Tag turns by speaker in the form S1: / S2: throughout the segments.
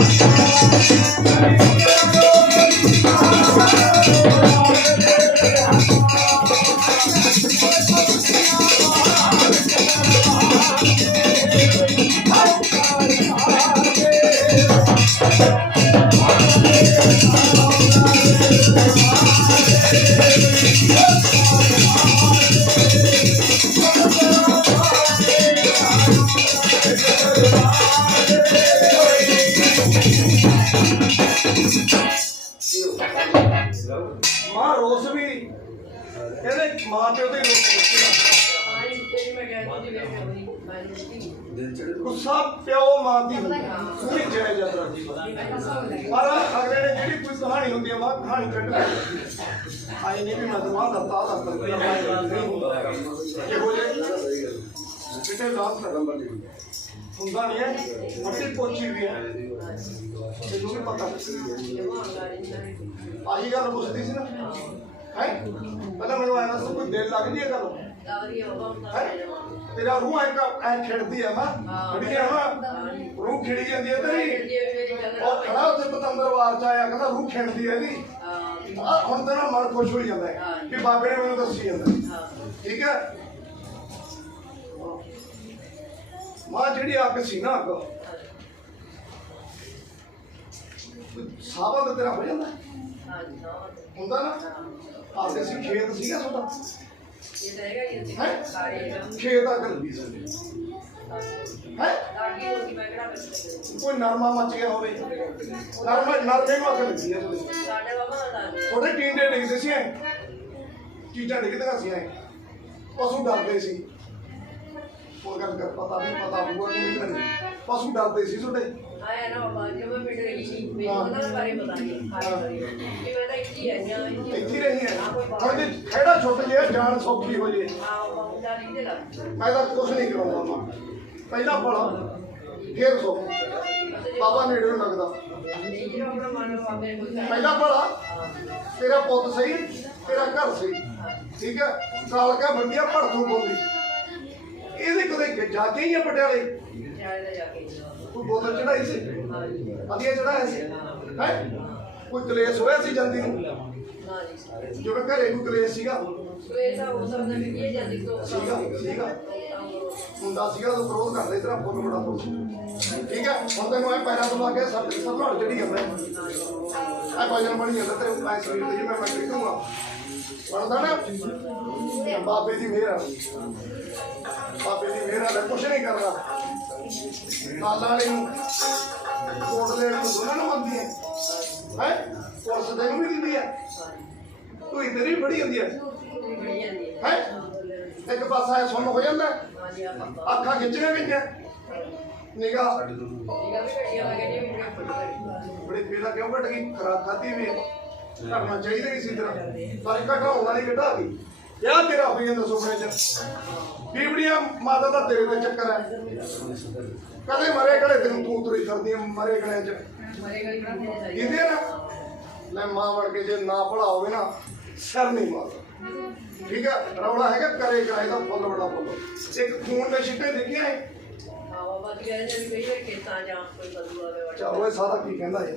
S1: ਮਾਂ ਇਹਦੇ ਮਾਂ ਪਿਓ ਦੇ ਗੁੱਸਾ ਪਿਓ ਮਾਂ ਦੀ ਪੂਰੀ ਜਾਇਜ਼ ਯਾਤਰਾ ਦੀ ਪਰ ਅਗਲੇ ਨੇ ਜਿਹੜੀ ਕੋਈ ਕਹਾਣੀ ਹੁੰਦੀ ਹੈ, ਮਾਂ ਕਹਾਣੀ ਕੱਢ ਆਈ ਨਹੀਂ ਵੀ ਮੈਂ ਦਵਾ ਦਿੱਤਾ ਦਾ ਪਰ ਨਹੀਂ ਹੁੰਦਾ ਇਹੋ ਜਿਹੇ ਕਿਤੇ ਲਾਭ ਕਰਮ ਹੁੰਦਾ ਨਹੀਂ ਹੈ। ਮੱਟੀ ਪੋਚੀ ਵੀ ਹੈ। ਤੈਨੂੰ ਵੀ ਪਤਾ। ਆਹੀ ਗੱਲ ਪੁੱਛਦੀ ਸੀ ਨਾ। ਹੈ? ਪਹਿਲਾਂ ਮੈਨੂੰ ਆਇਆ ਸੀ ਕੋਈ ਦਿਲ ਲੱਗਦੀ ਹੈ ਗੱਲ ਹੈਂ? ਤੇਰਾ ਰੂਹ ਐ ਐ ਖਿੜਦੀ ਆ ਨਾ ਖਿੜੀ ਆ ਨਾ, ਰੂਹ ਖਿੜੀ ਜਾਂਦੀ ਹੈ ਤੇਰੀ। ਉਹ ਖੜਾ ਉੱਥੇ ਪਤੰਦਰਵਾਰ ਚ ਆਇਆ, ਕਹਿੰਦਾ ਰੂਹ ਖਿੜਦੀ ਹੈ ਇਹਦੀ। ਹੁਣ ਤੇਰਾ ਮਨ ਖੁਸ਼ ਹੋ ਜਾਂਦਾ ਹੈ ਕਿ ਬਾਬੇ ਨੇ ਮੈਨੂੰ ਦੱਸੀ ਜਾਂਦਾ ਠੀਕ ਹੈ? ਮਾਂ, ਜਿਹੜੀ ਅੱਗ ਸੀ ਨਾ ਅੱਗ ਸਾਬਾ ਤੇਰਾ ਹੋ ਜਾਂਦਾ ਹੁੰਦਾ ਨਾ? ਆਪਦੇ ਸੀ, ਖੇਤ ਸੀਗਾ ਤੁਹਾਡਾ? ਖੇਤ ਅੱਗ ਲੱਗੀ ਸੀ। ਹੈ? ਕੋਈ ਨਰਮਾ ਮੱਚ ਗਿਆ ਹੋਵੇ। ਨਰਮਾ, ਨਰਮੇ ਨੂੰ ਅੱਗ ਲੱਗੀ ਹੈ ਤੁਹਾਡੇ। ਟੀਂਡੇ ਡਿੱਗਦੇ ਸੀ ਐ? ਚੀਜ਼ਾਂ ਡਿੱਗਦੀਆਂ ਸੀ ਐ। ਪਸ਼ੂ ਡਰਦੇ ਸੀ। ਉਹ ਗੱਲ ਕਰ ਪਤਾ ਨਹੀਂ ਪਤਾ ਹੋਊਗਾ ਕਿ ਨਹੀਂ ਮੈਨੂੰ ਪਸ਼ੂ ਡਰਦੇ ਸੀ ਤੁਹਾਡੇ? ਇੱਥੇ ਰਹੀ ਹੈ। ਹੁਣ ਜੇ ਖੇੜਾ ਛੁੱਟ ਜੇ ਜਾਨ ਸੌਖੀ ਹੋ ਜੇ। ਮੈਂ ਤਾਂ ਕੁਝ ਨਹੀਂ ਕਰਾਉਂਦਾ ਮਾਂ। ਪਹਿਲਾਂ ਪੜਾ ਫੇਰ ਸੋ। ਬਾਬਾ ਨੇੜੇ ਨੂੰ ਲੱਗਦਾ ਪਹਿਲਾਂ ਪੜਾ ਤੇਰਾ ਪੁੱਤ ਸਹੀ ਤੇਰਾ ਘਰ ਸਹੀ। ਠੀਕ ਹੈ? ਕਾਲਕਾ ਬੰਦਿਆ ਭੜ ਤੂੰ ਬੋਲੀ ਜਾ ਕੇ ਹੀ ਆ ਪਟਿਆਲੇ? ਕੋਈ ਬੋਤਲ ਚੜਾਈ ਸੀ? ਵਧੀਆ ਚੜਾਇਆ ਸੀ। ਹੈ? ਕੋਈ ਕਲੇਸ਼ ਹੋਇਆ ਸੀ ਜਾਂਦੀ ਨੂੰ? ਜਿਵੇਂ ਘਰੇ ਕੋਈ ਕਲੇਸ਼ ਸੀਗਾ? ਸੀਗਾ ਸੀਗਾ। ਮੁੰਡਾ ਸੀਗਾ ਉਹ ਵਿਰੋਧ ਕਰਦੇ ਤੇਰਾ ਫੁੱਲ ਬੜਾ ਫੁੱਲ। ਠੀਕ ਹੈ ਹੁਣ ਤੈਨੂੰ ਐ ਪੈਰਾਂ ਤੋਂ ਲਾ ਕੇ ਸਭ ਸਭ ਨਾਲ ਚੜੀ ਜਾਂਦਾ ਐ ਭਜਨ ਬਣੀ ਜਾਂਦਾ ਤੇ ਮੈਂ ਸਰੀਰ ਤੇ ਜਿਵੇਂ ਮੈਂ ਟਿਕੂਗਾ ਬਣਦਾ ਨਾ। ਬਾਬੇ ਦੀ ਮਿਹਰ ਆ। ਬਾਬੇ ਦੀ ਮਿਹਰ ਨਾਲ ਕੁਛ ਨਹੀਂ ਕਰਦਾ ਨਾਲਾ ਵਾਲੇ ਨੂੰ ਕੋਟਲੇ ਨੂੰ ਦੋਨਾਂ ਨੂੰ ਮੰਦੀ ਹੈ। ਹੈ? ਪੁਲਿਸ ਤੈਨੂੰ ਵੀ ਦਿੰਦੀ ਹੈ। ਤੂੰ ਇਧਰ ਹੀ ਫੜੀ ਹੁੰਦੀ ਹੈ। ਹੈ? ਇੱਕ ਪਾਸਾ ਐ ਸੁਣ ਹੋ ਜਾਂਦਾ। ਅੱਖਾਂ ਖਿੱਚੀਆਂ ਗਈਆਂ। ਨਿਗਾਹ। ਬੜੀ ਪੀਲਾ ਕਿਉਂ ਘਟ ਗਈ? ਖਰਾਬ ਖਾਦੀ ਵੀ। ਕਰਨਾ ਚਾਹੀਦਾ ਹੀ ਸੀ ਤੇਰਾ ਪਰ ਘਟਾਉਣ ਵਾਲੀ ਘਟਾ ਗਈ ਯਾ ਤੇਰਾ ਹੋਈ ਜਾਂਦਾ ਸੁਪਨੇ ਚ। ਬੀਬੜੀਆਂ ਮਾਤਾ ਦਾ ਤੇਰੇ ਤੇ ਚੱਕਰ ਹੈ। ਕਦੇ ਮਰੇ ਕਦੇ ਤੈਨੂੰ ਤੂੰ ਤੁਰੀ ਫਿਰਦੀ ਹੈ ਮਰੇ ਕੜੇ ਚ। ਇਹਦੇ ਨਾ ਲੈ ਮਾਂ ਵੜ ਕੇ ਜੇ ਨਾ ਭਲਾ ਹੋਵੇ ਨਾ ਸਿਰ ਨਹੀਂ ਮਾਰਦਾ। ਠੀਕ ਹੈ? ਰੌਲਾ ਹੈਗਾ ਕਰੇ ਕਰਾਏ ਦਾ ਫੁੱਲ ਬੜਾ ਫੁੱਲ। ਇੱਕ ਖੂਨ ਦੇ ਛਿੱਟੇ ਦੇਖਿਆ ਹੈ ਚਾ ਉਹ ਸਾਰਾ ਕੀ ਕਹਿੰਦਾ ਹੈ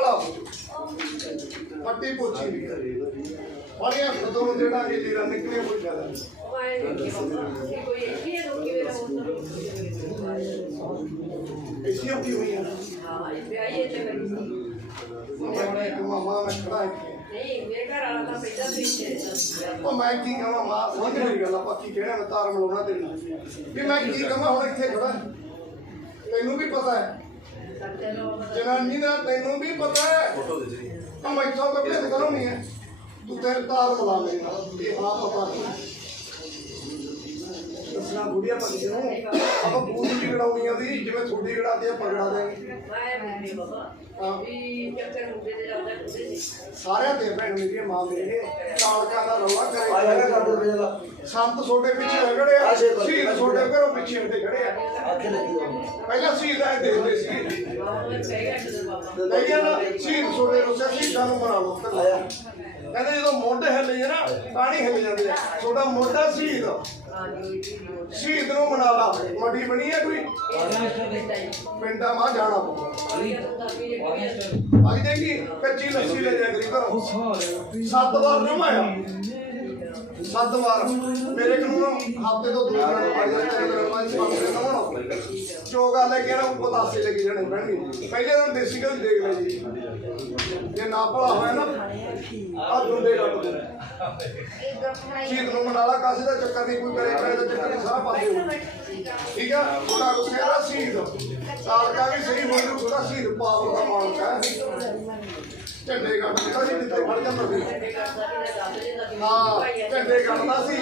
S1: ਭਲਾ ਹੋ ਜਾਊ। ਪੱਟੀ ਪੋਚੀ ਵੀ ਬੜੀਆਂ ਖਦੋਂ ਜਿਹੜਾ ਇਹ ਤੇਰਾ ਨਿਕਲੇ ਕੋਈ ਗੱਲ ਨਹੀਂ ਇਸੇ ਆਪੀ ਹੋਈ ਆ। ਮਾਂ ਮੈਂ ਖੜਾ ਇੱਥੇ
S2: ਨਹੀਂ ਮੇਰੇ ਘਰ ਵਾਲਾ ਤਾਂ ਪਹਿਲਾਂ ਵੀ ਇੱਥੇ।
S1: ਉਹ ਮੈਂ ਕੀ ਕਹਾਂ, ਮਾਂ, ਸਮਝ ਮੇਰੀ ਗੱਲ, ਆਪਾਂ ਕੀ ਕਹਿਣਾ, ਮੈਂ ਤਾਰ ਮਲਾਉਣਾ ਤੇਰੀ ਵੀ ਮੈਂ ਕੀ ਕਹਾਂ, ਹੁਣ ਇੱਥੇ ਖੜਾ। ਤੈਨੂੰ ਵੀ ਪਤਾ ਹੈ। ਜਨਾਨੀ ਦਾ ਤੈਨੂੰ ਵੀ ਪਤਾ ਹੈ। ਤਾਂ ਮੈਂ ਇੱਥੋਂ ਕੱਪੜੇ ਨਿਕਲੋ ਨਹੀਂ ਹੈ ਤੂੰ ਤੇਰੇ ਤਾਰ ਮੇਰੇ ਨਾਲ ਇਹ ਆ ਪਤਾ ਦੱਸਣਾ ਬੁੜੀਆ ਪੰਜ ਨੂੰ। ਆਪਾਂ ਬੂਟ ਵੀ ਗੜਾਉਣੀ ਆ ਦੀ ਜਿਵੇਂ ਆ
S2: ਚੱਕਰ ਹੁੰਦੇ ਤੇ ਜਾਂਦਾ ਹੁੰਦੇ ਸੀ
S1: ਸਾਰਿਆਂ ਦੇ ਭੈਣ ਮੇਰੀ ਮਾਂ ਮੇਰੇ ਕਾਲਕਾ ਦਾ ਰੌਲਾ
S3: ਆ
S1: ਕਰੇ
S3: ਦਾ
S1: ਸੰਤ ਛੋਟੇ ਪਿੱਛੇ ਰਗੜੇ ਆ ਸ਼ਹੀਦ ਛੋਟੇ ਘਰੋਂ ਪਿੱਛੇ ਹਟੇ ਖੜੇ ਆ। ਪਹਿਲਾਂ ਸ਼ਹੀਦ ਆਏ ਦੇਖਦੇ ਸੀ।
S2: ਬਾਬਾ ਮੈਂ ਕਹਿ ਗਿਆ ਬਾਬਾ
S1: ਲੈ ਗਿਆ ਨਾ ਸ਼ਹੀਦ ਛੋਟੇ ਨੂੰ ਸ਼ਹੀਦਾਂ ਨੂੰ ਬਣਾ ਲਓ ਕਹਿੰਦੇ ਜਦੋਂ ਮੋਢੇ ਹਿੱਲ ਨਾ ਪਾਣੀ ਹਿੱਲ ਜਾਂਦੇ ਆ। ਤੁਹਾਡਾ ਮੋਢਾ ਸ਼ਹੀਦ। ਸ਼ਹੀਦ ਨੂੰ ਮਨਾ ਲਾ ਮੱਡੀ ਬਣੀ ਹੈ ਕੋਈ? ਪਿੰਡਾਂ ਮਾ ਜਾਣਾ ਪਊਗਾ। ਅੱਜ ਦੇਖੀ ਕੱਚੀ ਲੱਸੀ ਲੈ ਜਾ ਕਰੀ ਘਰੋਂ। ਸੱਤ ਵਾਰ ਨਮਾਇਆ ਸੱਤ ਵਾਰ। ਮੇਰੇ ਕੋਲ ਹਫ਼ਤੇ ਤੋਂ ਦੋ ਦਿਨ ਪੜ ਜਾਂਦੇ ਨੇ ਮੈਂ ਸਪਾਂਸਰ ਨਾ ਪਤਾਸੇ ਲੈ ਕੇ ਜਾਣੇ ਪੈਣਗੇ। ਪਹਿਲੇ ਦਿਨ ਦੇਸੀ ਘਰ ਦੇਖ ਲੈ ਜੀ। ਜੇ ਨਾ ਭਲਾ ਹੋਇਆ ਨਾ ਆ ਦੁੰਡੇ ਕੱਟ ਦੇ। ਸ਼ਹੀਦ ਨੂੰ ਮਨਾਲਾ ਕਾਸੇ ਦਾ ਚੱਕਰ ਨਹੀਂ ਕੋਈ ਕਰੇ ਕਰੇ ਦਾ ਚੱਕਰ ਨਹੀਂ, ਸਾਰਾ ਪਾਸੇ ਹੋ। ਠੀਕ ਆ? ਉਹਨਾਂ ਨੂੰ ਕਹਿੰਦਾ ਸ਼ਹੀਦ। ਸਾਲਕਾ ਵੀ ਸਹੀ ਹੋਈ ਨੂੰ ਥੋੜਾ ਸ਼ਹੀਦ ਪਾਵਰ ਦਾ ਮਾਲਕ ਹੈ। ਝੰਡੇ ਕੱਟ ਸੀ, ਜਿੱਥੇ ਫੜ ਜਾਂਦਾ ਸੀ। ਹਾਂ, ਝੰਡੇ ਕੱਟਦਾ ਸੀ।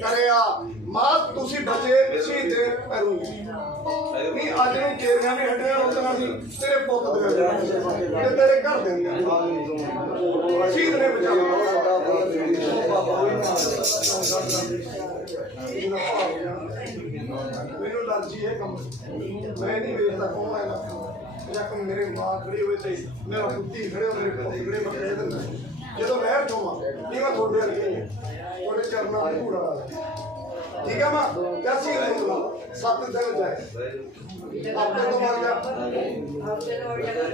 S1: ਕਰਿਆ, ਮਾਂ, ਤੁਸੀਂ ਬਚੇ ਸ਼ਹੀਦ ਦੇ ਨਹੀਂ ਅੱਜ ਨੂੰ ਕੇਰੀਆਂ ਵੀ ਹੱਡੀਆਂ ਰੋਕਣਾ ਸੀ ਤੇਰੇ ਪੁੱਤ ਦੇ ਤੇ ਤੇਰੇ ਘਰ ਦੇ ਸ਼ਹੀਦ ਨੇ ਬਚਾਇਆ ਮੈਨੂੰ ਅਲਰਜੀ ਹੈ ਕੰਮ। ਮੈਂ ਨਹੀਂ ਵੇਖਦਾ ਕੌਣ ਹੈ ਜਾਂ ਕੋਈ ਮੇਰੇ ਮਾਂ ਖੜੀ ਹੋਵੇ ਤੇ ਮੇਰਾ ਪੁੱਤੀ ਖੜੇ ਹੋ ਮੇਰੇ ਪੁੱਤ ਖੜੇ ਮੈਂ ਕਹਿ ਦਿੰਦਾ। ਜਦੋਂ ਮੈਂ ਚੋਵਾਂ ਨਹੀਂ ਮੈਂ ਤੁਹਾਡੇ ਵਰਗੇ ਹਾਂ। ਤੁਹਾਡੇ ਚਰਨਾਂ ਦੇ ਘੂੜਾ ਠੀਕ ਹੈ ਮਾਂ? ਕੈਸੀ ਨਹੀਂ ਬੁਲਾ ਸੱਤ ਦਿਨ ਜਾਏ ਆਪਣੇ ਤੋਂ ਮਰ ਜਾ।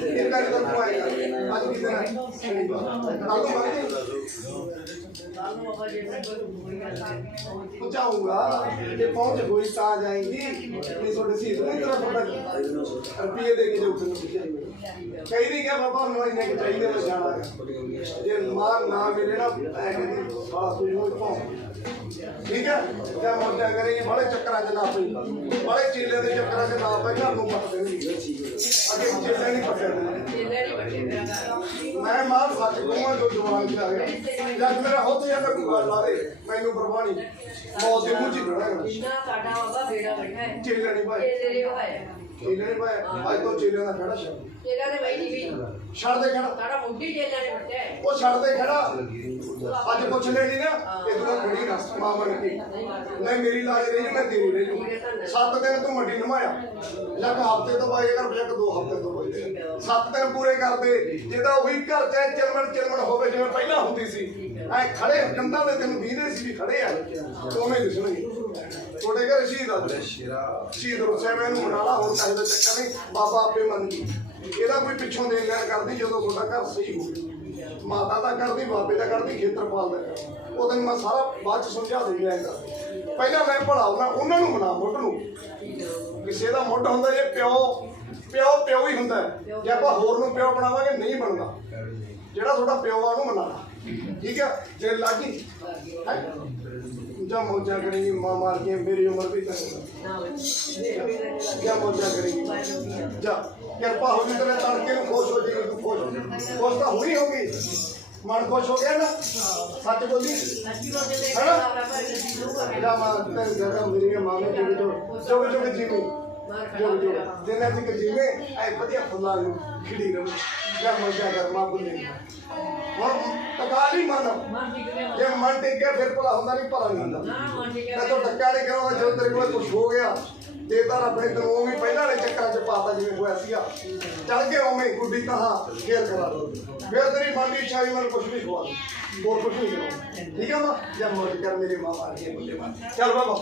S1: ਇਹ ਕਰ ਤਾਂ ਪਾਏਗਾ ਅੱਜ ਕੀ ਦਿਨ ਹੈ? ਕੱਲ ਨੂੰ ਮਰ ਪਹੁੰਚਾਊਗਾ। ਜੇ ਪਹੁੰਚ ਹੋਈ ਤਾਂ ਜਾਏਗੀ। ਨਹੀਂ, ਤੁਹਾਡੇ ਸੀਤ ਨਹੀਂ ਤੇਰਾ ਤੁਹਾਡਾ ਰੁਪਏ ਦੇ ਕੇ ਜੋ ਤੁਹਾਨੂੰ ਕਈ ਨਹੀਂ ਗਿਆ ਬਾਬਾ ਨੂੰ ਇਹਨੇ ਕਿ ਚਾਹੀਦੇ ਮੈਂ ਜਾਣਾ। ਹੈ। ਜੇ ਮਾਰ ਨਾ ਮਿਲੇ ਨਾ ਐ ਕਹਿੰਦੀ ਸਾਲਾ ਕੋਈ ਹੋਈ ਪਾਉ ਠੀਕ ਹੈ? ਜਾਂ ਮੋਟਾ ਕਰੇਗੀ ਬੜੇ ਚੱਕਰਾਂ 'ਚ ਨਾ ਪਈ ਬੜੇ ਚੀਲੇ ਦੇ ਚੱਕਰਾਂ 'ਚ ਨਾ ਪਈ ਘਰ ਨੂੰ ਦੇਣਗੇ ਅੱਗੇ ਚੀਲੇ ਨਹੀਂ ਪੱਟਿਆ ਮੈਂ ਮਾਰ ਸੱਚ ਕਹੂੰਗਾ ਜੋ ਜਵਾਨ ਚ ਆ ਗਿਆ ਜਦ ਮੇਰਾ ਹੁੱਤ ਜਾਂਦਾ ਕੋਈ ਗੱਲ ਦੇ ਮੈਨੂੰ ਪਰਵਾਹ ਨਹੀਂ। ਮੌਤ ਦੇ ਮੂੰਹ ਚ ਖੜਾਂਗਾ ਚੇਲੇ ਨਹੀਂ ਭਾਈ ਚੇਲੇ ਨਹੀਂ ਭਾਈ ਅੱਜ ਤੋਂ ਚੇਲੇ ਦਾ ਖੜਾ ਛੱਡ। ਛੱਡ ਦੇ ਖੜਾ। ਉਹ ਛੱਡ ਦੇ ਖੜਾ ਅੱਜ ਪੁੱਛ ਲੈਣੀ ਨਾ ਇਹ ਤੂੰ ਖੜੀ ਨਾ ਮਾਂ ਬਣ ਕੇ ਨਹੀਂ ਮੇਰੀ ਲਾਜ ਰਹੀ ਮੈਂ ਤੇਰੀ ਰਹੀ ਸੱਤ ਦਿਨ ਤੂੰ ਮੱਡੀ ਨਮਾਇਆ। ਲੱਗ ਹਫ਼ਤੇ ਤੋਂ ਬਾਅਦ ਬਜਕ ਦੋ ਹਫ਼ਤੇ ਤੋਂ ਬਾਅਦ। ਸੱਤ ਦਿਨ ਪੂਰੇ ਕਰ ਦੇ ਜਿਹਦਾ ਉਹੀ ਘਰ ਚ ਚਲਮਣ ਚਲਮਣ ਹੋਵੇ ਜਿਵੇਂ ਪਹਿਲਾਂ ਹੁੰਦੀ ਸੀ। ਐ ਖੜੇ ਕੰਧਾਂ ਦੇ ਤੈਨੂੰ ਵੀਦੇ ਸੀ ਵੀ ਖੜੇ ਆ। ਉਵੇਂ ਦਿਸਣਗੇ ਤੁਹਾਡੇ ਘਰ ਸ਼ਹੀਦ ਆ ਸ਼ਹੀਦ ਰੁੱਸੇ ਮੈਨੂੰ ਮਨਾਲਾ ਹੁਣ ਚਾਹੀਦਾ ਚੱਕਰ ਨਹੀਂ। ਬਾਬਾ ਆਪੇ ਮੰਨ ਗਈ। ਇਹਦਾ ਕੋਈ ਪਿੱਛੋਂ ਦੇ ਲਿਆ ਕਰਦੀ ਜਦੋਂ ਤੁਹਾਡਾ ਘਰ ਸਹੀ ਹੋਵੇ ਮਾਤਾ ਦਾ ਕਰਦੀ, ਬਾਬੇ ਦਾ ਕਰਦੀ ਖੇਤਰ ਪਾਲਦਾ ਕਰਦੀ। ਉਹ ਤੈਨੂੰ ਮੈਂ ਸਾਰਾ ਬਾਅਦ ਚ ਸਮਝਾ ਦੇ ਜਾਏਗਾ ਪਹਿਲਾਂ ਮੈਂ ਪੜਾਉਣਾ ਉਹਨਾਂ ਨੂੰ ਮਨਾ, ਮੁੱਢ ਨੂੰ। ਕਿਸੇ ਦਾ ਮੁੱਢ ਹੁੰਦਾ ਜੇ ਪਿਓ ਪਿਓ ਪਿਓ ਹੀ ਹੁੰਦਾ। ਜੇ ਆਪਾਂ ਹੋਰ ਨੂੰ ਪਿਓ ਬਣਾਵਾਂਗੇ, ਨਹੀਂ ਬਣਦਾ। ਜਿਹੜਾ ਤੁਹਾਡਾ ਪਿਓ ਆ, ਉਹਨੂੰ ਮਨਾਣਾ ਠੀਕ ਹੈ ਜੇ ਲੱਗੀ। ਜਾਂ ਮੋਜਾ ਕਰੇਗੀ ਮਾਂ ਮਾਰ ਕੇ ਮੇਰੀ ਉਮਰ ਵੀ ਤਾਂ ਜਾਂ ਮੋਜਾ ਕਰੇਗੀ ਜਾ ਕਿਰਪਾ ਹੋ ਗਈ ਤੇਰੇ ਤੜਕੇ ਨੂੰ ਖੁਸ਼ ਹੋ ਜਾਏਗੀ ਤੂੰ ਖੁਸ਼ ਖੁਸ਼ ਤਾਂ ਹੋਈ ਹੋਗੀ ਮਨ ਖੁਸ਼ ਹੋ ਗਿਆ ਨਾ ਸੱਚ ਬੋਲੀ ਜਾ ਮਾਂ ਤੇ ਜਗਾ ਮੇਰੀ ਮਾਂ ਨੇ ਜਿਹੜੇ ਜੋ ਜੋ ਜੋ ਜੀਵੀ ਜੋ ਜੋ ਜਿੰਨਾ ਚਿਕ ਜੀਵੇ ਐ ਵਧੀਆ ਫੁੱਲਾਂ ਨੂੰ ਖਿੜੀ ਰਵੇ ਜਾਂ ਕਰ ਮਾਂ ਬੁੱਲੇ ਹੁਣ ਤਕਾਲੀ ਮਨ ਜੇ ਮਨ ਟਿਕਿਆ ਫਿਰ ਭਲਾ ਹੁੰਦਾ ਨਹੀਂ ਭਲਾ ਨਹੀਂ ਹੁੰਦਾ ਮੈਂ ਤਾਂ ਟੱਕਾ ਨਹੀਂ ਕਰਾਉਂਦਾ ਜਦੋਂ ਤੇਰੇ ਕੋਲ ਕੁਝ ਹੋ ਗਿਆ ਤੇ ਤਾਂ ਆਪਣੇ ਤੈਨੂੰ ਵੀ ਪਹਿਲਾਂ ਵਾਲੇ ਚੱਕਰਾਂ 'ਚ ਪਾਤਾ ਜਿਵੇਂ ਹੋਇਆ ਸੀਗਾ ਚੱਲ ਕੇ ਉਵੇਂ ਗੁੱਡੀ ਕਹਾ ਫੇਰ ਕਰਾ ਦੋ ਫਿਰ ਤੇਰੀ ਮਨ ਦੀ ਇੱਛਾ ਵੀ ਮੈਨੂੰ ਕੁਝ ਵੀ ਖਵਾ ਹੋਰ ਕੁਝ ਨਹੀਂ ਕਰਾਉਣਾ ਠੀਕ ਆ ਮਾਂ ਜਾਂ ਮੋਜ ਕਰ ਮੇਰੇ ਮਾਂ ਮਾਰ ਕੇ ਬੁੱਲੇ ਮਾਰ ਚੱਲ ਬਾਬਾ